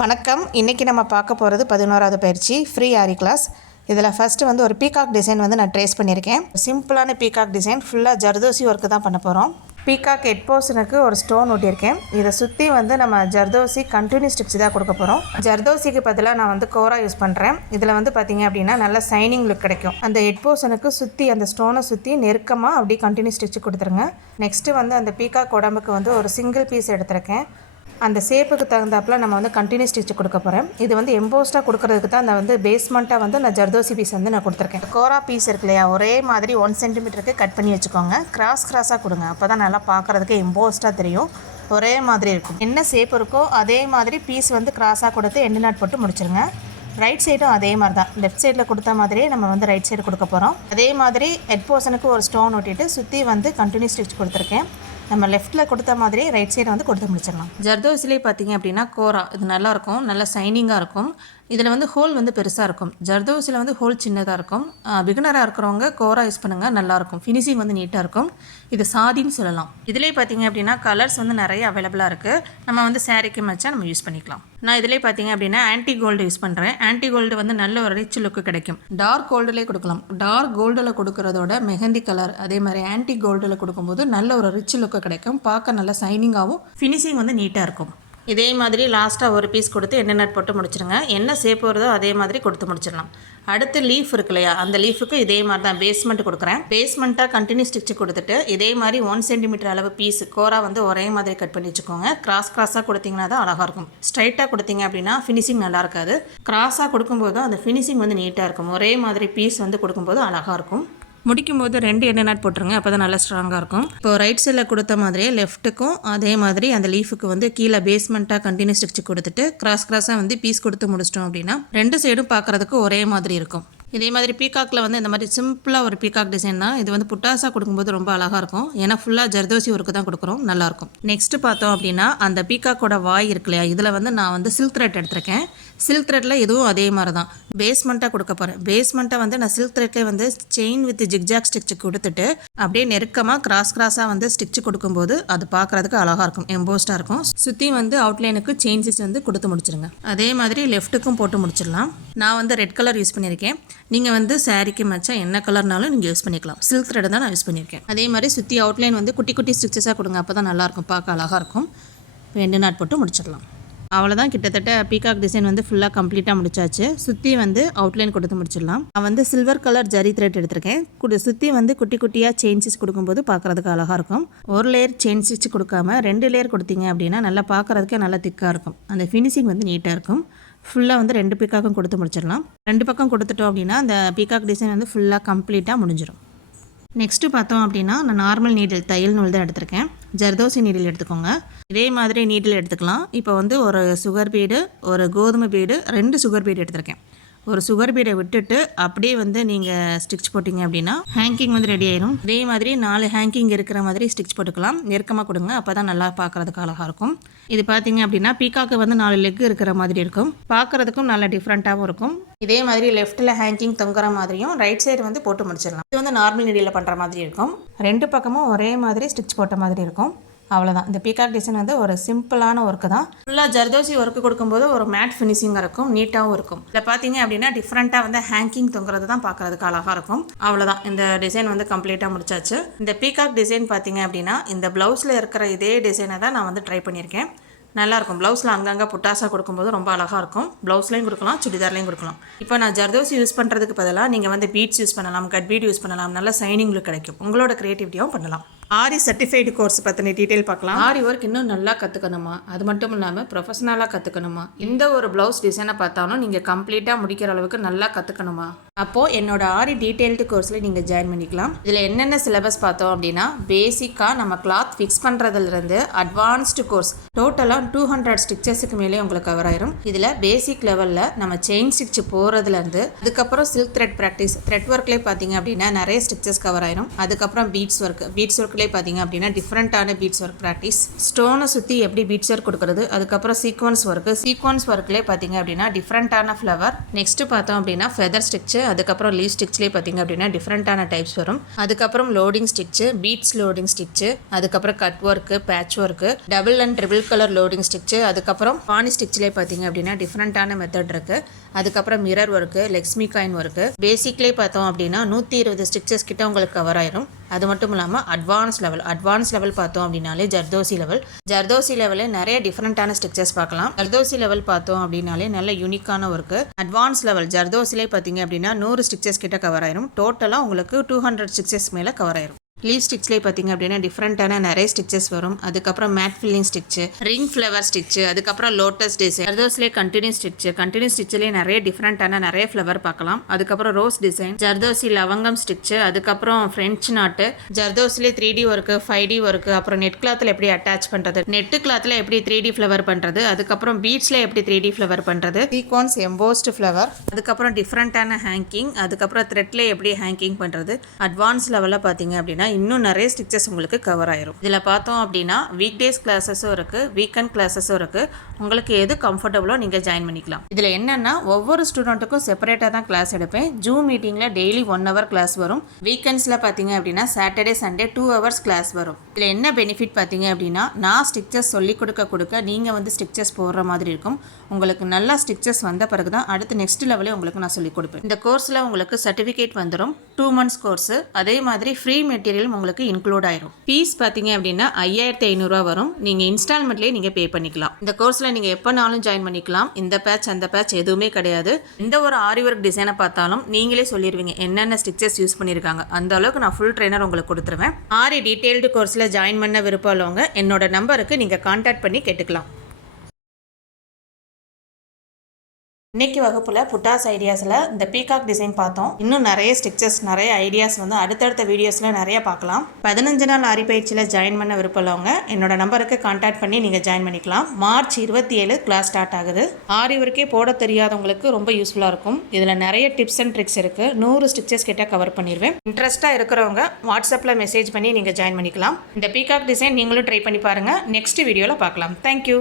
வணக்கம். இன்றைக்கி நம்ம பார்க்க போகிறது பதினோராவது பயிற்சி ஃப்ரீ ஆரி கிளாஸ் இதில் ஃபஸ்ட்டு வந்து ஒரு பீகாக் டிசைன் வந்து நான் ட்ரேஸ் பண்ணியிருக்கேன். சிம்பிளான பீகாக் டிசைன் ஃபுல்லாக ஜர்தோசி ஒர்க்கு தான் பண்ண போகிறோம் பீகாக் ஹெட் போர்ஷனுக்கு ஒரு ஸ்டோன் ஒட்டியிருக்கேன். இதை சுற்றி வந்து நம்ம ஜர்தோசி கண்டினியூ ஸ்டிப்ஸ் தான் கொடுக்க போகிறோம் ஜர்தோசிக்கு பதிலாக நான் வந்து கோரா யூஸ் பண்ணுறேன் இதில் வந்து பார்த்தீங்க அப்படின்னா நல்லா சைனிங் லுக் கிடைக்கும். அந்த ஹெட் போர்ஷனுக்கு சுற்றி அந்த ஸ்டோனை சுற்றி நெருக்கமாக அப்படியே கண்டினியூ ஸ்டிச் கொடுத்துருங்க. நெக்ஸ்ட்டு வந்து அந்த பீகாக் உடம்புக்கு வந்து ஒரு சிங்கிள் பீஸ் எடுத்திருக்கேன். அந்த சேப்புக்கு தகுந்தாப்பில் நம்ம வந்து கண்டினியூ ஸ்டிச் கொடுக்க போகிறேன் இது வந்து எம்போஸ்டாக கொடுக்குறதுக்கு தான் அந்த வந்து பேஸ்மெண்ட்டாக வந்து நான் ஜர்தோசி பீஸ் வந்து நான் கொடுத்துருக்கேன். கோரா பீஸ் இருக்கு இல்லையா ஒரே மாதிரி ஒன் சென்டிமீட்டருக்கு கட் பண்ணி வச்சுக்கோங்க. கிராஸ் கிராஸாக கொடுங்க. அப்போ தான் நல்லா பார்க்குறதுக்கு எம்போஸ்டாக தெரியும். ஒரே மாதிரி இருக்கும். என்ன சேப் இருக்கோ அதே மாதிரி பீஸ் வந்து கிராஸாக கொடுத்து எண்டு நாட் போட்டு முடிச்சிருங்க. ரைட் சைடும் அதே மாதிரி தான். லெஃப்ட் சைடில் கொடுத்த மாதிரியே நம்ம வந்து ரைட் சைடு கொடுக்க போகிறோம் அதே மாதிரி ஹெட் போர்ஷனுக்கு ஒரு ஸ்டோன் ஒட்டிட்டு சுற்றி வந்து கண்டினியூ ஸ்டிச் கொடுத்துருக்கேன். நம்ம லெஃப்ட்டில் கொடுத்த மாதிரி ரைட் சைடை வந்து கொடுத்து முடிச்சிடலாம். ஜர்தோசிலே பார்த்தீங்க அப்படின்னா கோரா இது நல்லாயிருக்கும். நல்லா சைனிங்காக இருக்கும். இதில் வந்து ஹோல் வந்து பெருசாக இருக்கும். ஜர்தோசியில் வந்து ஹோல் சின்னதாக இருக்கும். பிகினராக இருக்கிறவங்க கோரா யூஸ் பண்ணுங்கள் நல்லாயிருக்கும் ஃபினிஷிங் வந்து நீட்டாக இருக்கும். இது சாதின்னு சொல்லலாம். இதிலே பார்த்தீங்க அப்படின்னா கலர்ஸ் வந்து நிறைய அவைலபிளாக இருக்குது நம்ம வந்து சேரீக்கு மச்சா நம்ம யூஸ் பண்ணிக்கலாம். நான் இதிலே பார்த்தீங்க அப்படின்னா ஆன்டி கோல்டு யூஸ் பண்ணுறேன் ஆன்டி கோல்டு வந்து நல்ல ஒரு ரிச் லுக்கு கிடைக்கும். டார்க் கோல்டுலேயே கொடுக்கலாம். டார்க் கோல்டில் கொடுக்கறதோட மெஹந்தி கலர் அதே மாதிரி ஆன்டி கோல்டில் கொடுக்கும்போது நல்ல ஒரு ரிச் லுக்கு கிடைக்கும். பார்க்க நல்ல சைனிங்காகவும் ஃபினிஷிங் வந்து நீட்டாக இருக்கும். இதே மாதிரி லாஸ்ட்டாக ஒரு பீஸ் கொடுத்து எண்ணெய் நட் போட்டு முடிச்சிருங்க. என்ன சேப் வருதோ அதே மாதிரி கொடுத்து முடிச்சிடலாம். அடுத்து லீஃப் இருக்கு இல்லையா? அந்த லீஃபுக்கு இதே மாதிரி தான் பேஸ்மெண்ட் கொடுக்குறேன். பேஸ்மெண்ட்டாக கண்டினியூ ஸ்டிச் கொடுத்துட்டு இதே மாதிரி ஒன் சென்டிமீட்டர் அளவு பீஸ் கோரா வந்து ஒரே மாதிரி கட் பண்ணி வச்சுக்கோங்க. கிராஸ் கிராஸாக கொடுத்தீங்கன்னா தான் அழகாக இருக்கும். ஸ்ட்ரைட்டாக கொடுத்தீங்க அப்படின்னா ஃபினிஷிங் நல்லா இருக்காது. கிராஸாக கொடுக்கும்போது அந்த ஃபினிஷிங் வந்து நீட்டாக இருக்கும். ஒரே மாதிரி பீஸ் வந்து கொடுக்கும்போது அழகாக இருக்கும். முடிக்கும் போது ரெண்டு எண்ணெய் நாட் போட்டுருங்க அப்போ தான் நல்லா ஸ்ட்ராங்காக இருக்கும். இப்போ ரைட் சைடில் கொடுத்த மாதிரியே லெஃப்ட்டுக்கும் அதே மாதிரி அந்த லீஃபுக்கு வந்து கீழே பேஸ்மெண்ட்டாக கண்டினியூ ஸ்டிச் கொடுத்துட்டு கிராஸ் கிராஸாக வந்து பீஸ் கொடுத்து முடிச்சிட்டோம் அப்படின்னா ரெண்டு சைடும் பார்க்குறதுக்கு ஒரே மாதிரி இருக்கும். இதே மாதிரி பீகாக்கில் வந்து இந்த மாதிரி சிம்பிளாக ஒரு பீகாக் டிசைன் தான் இது வந்து புட்டாசா கொடுக்கும்போது ரொம்ப அழகாக இருக்கும். ஏன்னா ஃபுல்லாக ஜர்தோசி ஒர்க்கு தான் கொடுக்குறோம். நல்லாயிருக்கும் நெக்ஸ்ட் பார்த்தோம் அப்படின்னா அந்த பீகாக்கோட வாய் இருக்கு இல்லையா? இதில் வந்து நான் வந்து சில்க் த்ரெட் எடுத்திருக்கேன். சில்க் த்ரெட்டில் இதுவும் அதே மாதிரி தான் பேஸ்மெண்ட்டாக கொடுக்க போகிறேன் பேஸ்மெண்ட்டை வந்து நான் சில்க் த்ரெட்லேயே வந்து செயின் வித் ஜிக்ஜாக் ஸ்டிச்சு கொடுத்துட்டு அப்படியே நெருக்கமாக கிராஸ் கிராஸாக வந்து ஸ்டிச்சு கொடுக்கும்போது அது பார்க்குறதுக்கு அழகாக இருக்கும். எம்போஸ்டாக இருக்கும். சுற்றி வந்து அவுட்லைனுக்கு செயின் ஸ்டிச் வந்து கொடுத்து முடிச்சிருங்க. அதே மாதிரி லெஃப்ட்டுக்கும் போட்டு முடிச்சிடலாம். நான் வந்து ரெட் கலர் யூஸ் பண்ணியிருக்கேன். நீங்கள் வந்து சாரீக்கு மேட்சாக என்ன கலர்னாலும் நீங்கள் யூஸ் பண்ணிக்கலாம். சில்க் த்ரெட் தான் நான் யூஸ் பண்ணியிருக்கேன். அதே மாதிரி சுற்றி அவுட்லைன் வந்து குட்டி குட்டி ஸ்டிச்சஸாக கொடுங்க. அப்போ தான் நல்லாயிருக்கும் பார்க்க அழகாக இருக்கும். ரெண்டு நாட் போட்டு முடிச்சிடலாம். அவ்வளோதான் கிட்டத்தட்ட பீகாக் டிசைன் வந்து ஃபுல்லாக கம்ப்ளீட்டாக முடிச்சாச்சு. சுற்றி வந்து அவுட்லைன் கொடுத்து முடிச்சிடலாம். நான் வந்து சில்வர் கலர் ஜரி த்ரெட் எடுத்திருக்கேன். குடி சுற்றி வந்து குட்டி குட்டியாக செயின் ஸ்டிச் கொடுக்கும்போது பார்க்குறதுக்கு அழகாக இருக்கும். ஒரு லேயர் செயின் ஸ்டிச் கொடுக்காம ரெண்டு லேயர் கொடுத்தீங்க அப்படின்னா நல்லா பார்க்குறதுக்கே நல்லா திக்காக இருக்கும். அந்த ஃபினிஷிங் வந்து நீட்டாக இருக்கும். ஃபுல்லாக வந்து ரெண்டு பீக்காக்கும் கொடுத்து முடிச்சிடலாம். ரெண்டு பக்கம் கொடுத்துட்டோம் அப்படின்னா அந்த பீக்காக் டிசைன் வந்து ஃபுல்லாக கம்ப்ளீட்டாக முடிஞ்சிடும் நெக்ஸ்ட்டு பார்த்தோம் அப்படின்னா நான் நார்மல் நீடில் தையல் நூல் தான் எடுத்திருக்கேன். ஜர்தோசி நீடில் எடுத்துக்கோங்க. இதே மாதிரி நீடில் எடுத்துக்கலாம். இப்போ வந்து ஒரு சுகர் பீடு ஒரு கோதுமை பீடு ரெண்டு சுகர் பீடு எடுத்திருக்கேன். ஒரு சுகர் பீடை விட்டுட்டு அப்படியே வந்து நீங்கள் ஸ்டிச் போட்டிங்க அப்படின்னா ஹேங்கிங் வந்து ரெடி ஆயிரும். இதே மாதிரி நாலு ஹேங்கிங் இருக்கிற மாதிரி ஸ்டிச் போட்டுக்கலாம். நெருக்கமாக கொடுங்க. அப்போ தான் நல்லா பார்க்குறதுக்கு அழகாக இருக்கும். இது பார்த்தீங்க அப்படின்னா பீக்காக்கு வந்து நாலு லெக் இருக்கிற மாதிரி இருக்கும். பார்க்குறதுக்கும் நல்ல டிஃப்ரெண்ட்டாகவும் இருக்கும். இதே மாதிரி லெஃப்ட்டில் ஹேங்கிங் தொங்குற மாதிரியும் ரைட் சைடு வந்து போட்டு முடிச்சிடலாம். இது வந்து நார்மல் நெடியில் பண்ணுற மாதிரி இருக்கும். ரெண்டு பக்கமும் ஒரே மாதிரி ஸ்டிச் போட்ட மாதிரி இருக்கும். அவ்வளோதான் இந்த பீகாக் டிசைன் வந்து ஒரு சிம்பிளான ஒர்க்கு தான். ஃபுல்லாக ஜர்தோசி ஒர்க்கு கொடுக்கும்போது ஒரு மேட் ஃபினிஷிங்காக இருக்கும் நீட்டாகவும் இருக்கும். இதில் பார்த்தீங்க அப்படின்னா டிஃப்ரெண்ட்டாக வந்து ஹேங்கிங் தொங்குறது தான் பார்க்குறதுக்கு அழகாக இருக்கும். அவ்வளோதான் இந்த டிசைன் வந்து கம்ப்ளீட்டாக முடிச்சாச்சு. இந்த பீகாக் டிசைன் பார்த்தீங்க அப்படின்னா இந்த ப்ளவுஸில் இருக்கிற இதே டிசைனை தான் நான் வந்து ட்ரை பண்ணியிருக்கேன். நல்லாயிருக்கும் ப்ளவுஸில் அங்கங்கே புட்டாஸாக கொடுக்கும்போது ரொம்ப அழகாக இருக்கும். ப்ளவுஸ்லையும் கொடுக்கலாம் சுடிதார்லையும் கொடுக்கலாம். இப்போ நான் ஜர்தோசி யூஸ் பண்ணுறதுக்கு பதிலாக நீங்கள் வந்து பீட்ஸ் யூஸ் பண்ணலாம் கட் பீட் யூஸ் பண்ணலாம். நல்ல சைனிங் லுக் கிடைக்கும். உங்களோட க்ரியேட்டிவிட்டியாகவும் பண்ணலாம். ஆரி சர்டிஃபைடு கோர்ஸ் பற்றின டீட்டெயில் பார்க்கலாம். ஆரி ஒர்க் இன்னும் நல்லா கற்றுக்கணுமா அது மட்டும் இல்லாமல் ப்ரொஃபஷனலாக கற்றுக்கணுமா எந்த ஒரு ப்ளவுஸ் டிசைனை பார்த்தாலும் நீங்கள் கம்ப்ளீட்டாக முடிக்கிற அளவுக்கு நல்லா கற்றுக்கணுமா அப்போது என்னோட ஆரி டீட்டெயில்டு கோர்ஸில் நீங்கள் ஜாயின் பண்ணிக்கலாம். இதில் என்னென்ன சிலபஸ் பார்த்தோம் அப்படின்னா பேசிக்காக நம்ம கிளாத் ஃபிக்ஸ் பண்ணுறதுலேருந்து அட்வான்ஸ்டு கோர்ஸ் டோட்டலாக டூ ஹண்ட்ரட் ஸ்டிச்சஸுக்கு மேலே உங்களுக்கு கவர் ஆயிரும். இதில் பேசிக் லெவலில் நம்ம செயின் ஸ்டிச் போகிறதுலேருந்து அதுக்கப்புறம் சில்க் த்ரெட் ப்ராக்டிஸ் த்ரெட் ஒர்க்லேயே பார்த்தீங்க அப்படின்னா நிறைய ஸ்டிச்சஸ் கவர் ஆயிரும். அதுக்கப்புறம் பீட்ஸ் ஒர்க் பீட்ஸ் ஒர்க்லேயே பார்த்தீங்க அப்படின்னா டிஃப்ரெண்ட்டான பீட்ஸ் ஒர்க் ப்ராக்டிஸ் ஸ்டோனை சுற்றி எப்படி பீட்ஸ் ஒர்க் கொடுக்குறது அதுக்கப்புறம் சீக்வன்ஸ் ஒர்க்கு சீக்வன்ஸ் ஒர்க்லேயே பார்த்தீங்க அப்படின்னா டிஃப்ரெண்ட்டான ஃப்ளவர் நெக்ஸ்ட்டு பார்த்தோம் அப்படின்னா ஃபெதர் ஸ்டிச்சு அதுக்கப்புறம் லீவ் ஸ்டிச்லேயே பார்த்தீங்க அப்படின்னா டிஃப்ரெண்ட்டான டைப்ஸ் வரும். அதுக்கப்புறம் loading stitch beads loading stitch அதுக்கப்புறம் cut work patch work double and triple colour loading stitch அதுக்கப்புறம் பானி ஸ்டிச்லேயே பார்த்தீங்க அப்படின்னா டிஃப்ரெண்ட்டான மெத்தட் இருக்குது அதுக்கப்புறம் mirror work Lakshmi coin work பேசிக்லேயே பார்த்தோம் அப்படின்னா நூற்றி இருபது ஸ்டிச்சஸ் கிட்ட உங்களுக்கு கவர் ஆயிரும். அது மட்டும் இல்லாமல் அட்வான்ஸ் லெவல் அட்வான்ஸ் லெவல் பார்த்தோம் அப்படின்னாலே ஜர்தோசி லெவல் ஜர்தோசி லெவலில் நிறைய டிஃப்ரெண்ட்டான ஸ்ட்ரக்சர்ஸ் பார்க்கலாம். ஜர்தோசி லெவல் பார்த்தோம் அப்படின்னாலே நல்ல யூனிக்கான ஒர்க்கு. அட்வான்ஸ் லெவல் ஜர்தோசிலே பார்த்தீங்க அப்படின்னா நூறு ஸ்டிச்சஸ் கிட்ட கவர் ஆயிரும். டோட்டலாக உங்களுக்கு டூ ஹண்ட்ரட் ஸ்டிச்சஸ் மேலே கவர் ஆயிரும். லீவ் ஸ்டிச்லேயே பார்த்தீங்க அப்படின்னா டிஃப்ரெண்ட்டான நிறைய ஸ்டிச்சஸ் வரும். அதுக்கப்புறம் mat filling stitch ring flower stitch அதுக்கப்புறம் லோட்டஸ் டிசைன் ஜர்தோஸ்லேயே கண்டினியூ ஸ்டிச்சு கண்டினியூ ஸ்டிச்சிலேயே நிறைய டிஃப்ரெண்ட்டான நிறைய ஃப்ளவர் பார்க்கலாம். அதுக்கப்புறம் ரோஸ் டிசைன் ஜர்தோசி லவங்கம் ஸ்டிச்சு அதுக்கப்புறம் French knot ஜர்தோஸ்லேயே three D work five D work அப்புறம் நெட் கிளாத்தில் எப்படி அட்டாச் பண்ணுறது நெட்டு கிளாத்தில் எப்படி த்ரீ டி ஃப்ளவர் பண்ணுறது அதுக்கப்புறம் பீட்ஸில் எப்படி த்ரீ டி ஃப்ளவர் பண்ணுறது சீக்வன்ஸ் எம்போஸ்ட் ஃப்ளவர் அதுக்கப்புறம் டிஃப்ரெண்ட்டான ஹேங்கிங் அதுக்கப்புறம் த்ரெட்ல எப்படி ஹேங்கிங் பண்ணுறது அட்வான்ஸ் லெவலில் பார்த்தீங்க அப்படின்னா இன்னும் நிறைய ஸ்டிச்சஸ் உங்களுக்கு கவர் ஆயிரும். இதில் பார்த்தோம் அப்படின்னா வீக் டேஸ் கிளாஸஸும் இருக்குது வீக்கெண்ட் கிளாஸஸும் இருக்குது உங்களுக்கு எது கம்ஃபர்டபுளோ நீங்கள் ஜாயின் பண்ணிக்கலாம். இதில் என்னென்னா ஒவ்வொரு ஸ்டூடெண்ட்டுக்கும் செப்பரேட்டாக தான் கிளாஸ் எடுப்பேன். ஜூம் மீட்டிங்கில் டெய்லி ஒன் ஹவர் கிளாஸ் வரும். வீக்கெண்ட்ஸில் பார்த்தீங்க அப்படின்னா Saturday Sunday two hours class வரும். இதில் என்ன பெனிஃபிட் பார்த்தீங்க அப்படின்னா நான் ஸ்டிச்சஸ் சொல்லி கொடுக்க கொடுக்க நீங்கள் வந்து ஸ்டிச்சஸ் போடுற மாதிரி இருக்கும். உங்களுக்கு நல்லா ஸ்டிச்சஸ் வந்த பிறகு தான் அடுத்து நெக்ஸ்ட் லெவலே உங்களுக்கு நான் சொல்லிக் கொடுப்பேன். இந்த கோர்ஸில் உங்களுக்கு சர்டிஃபிகேட் வந்துடும் டூ மந்த்ஸ் கோர்ஸு அதே மாதிரி ஃப்ரீ மெட்டீரியல் உங்களுக்கு இன்க்ளூட் ஆயிரும். ஃபீஸ் பார்த்தீங்க அப்படின்னா ஐயாயிரத்தி ஐநூறுரூவா வரும். நீங்கள் இன்ஸ்டால்மெண்ட்லேயே நீங்கள் பே பண்ணிக்கலாம். இந்த கோர்ஸில் நீங்கள் எப்போனாலும் ஜாயின் பண்ணிக்கலாம். இந்த பேட்ச் அந்த பேட்ச் எதுவுமே கிடையாது. எந்த ஒரு ஆரி ஒர்க் டிசைனை பார்த்தாலும் நீங்களே சொல்லிடுவீங்க என்னென்ன ஸ்டிச்சஸ் யூஸ் பண்ணியிருக்காங்க அந்த அளவுக்கு நான் ஃபுல் ட்ரைனர் உங்களுக்கு கொடுத்துருவேன். ஆரி டீட்டெயில்டு கோர்ஸில் ஜாயின் பண்ண விருப்பம் உள்ளவங்க என்னோட நம்பருக்கு நீங்கள் காண்டாக்ட் பண்ணி கேட்டுக்கலாம். இன்னைக்கு வகுப்பில் புட்டாஸ் ஐடியாஸில் இந்த பீகாக் டிசைன் பார்த்தோம். இன்னும் நிறைய ஸ்டிச்சஸ் நிறைய ஐடியாஸ் வந்து அடுத்தடுத்த வீடியோஸில் நிறைய பார்க்கலாம். பதினஞ்சு நாள் ஆரி பயிற்சியில் ஜாயின் பண்ண விருப்பம் உள்ளவங்க என்னோட நம்பருக்கு காண்டாக்ட் பண்ணி நீங்கள் ஜாயின் பண்ணிக்கலாம். மார்ச் இருபத்தி ஏழு கிளாஸ் ஸ்டார்ட் ஆகுது. ஆரி ஒர்க்கே போட தெரியாதவங்களுக்கு ரொம்ப யூஸ்ஃபுல்லாக இருக்கும். இதில் நிறைய டிப்ஸ் அண்ட் ட்ரிக்ஸ் இருக்குது நூறு ஸ்டிச்சஸ் கிட்ட கவர் பண்ணிடுவேன் இன்ட்ரெஸ்ட்டாக இருக்கிறவங்க வாட்ஸ்அப்பில் மெசேஜ் பண்ணி நீங்கள் ஜாயின் பண்ணிக்கலாம். இந்த பீகாக் டிசைன் நீங்களும் ட்ரை பண்ணி பாருங்கள் நெக்ஸ்ட் வீடியோவில் பார்க்கலாம். தேங்க்யூ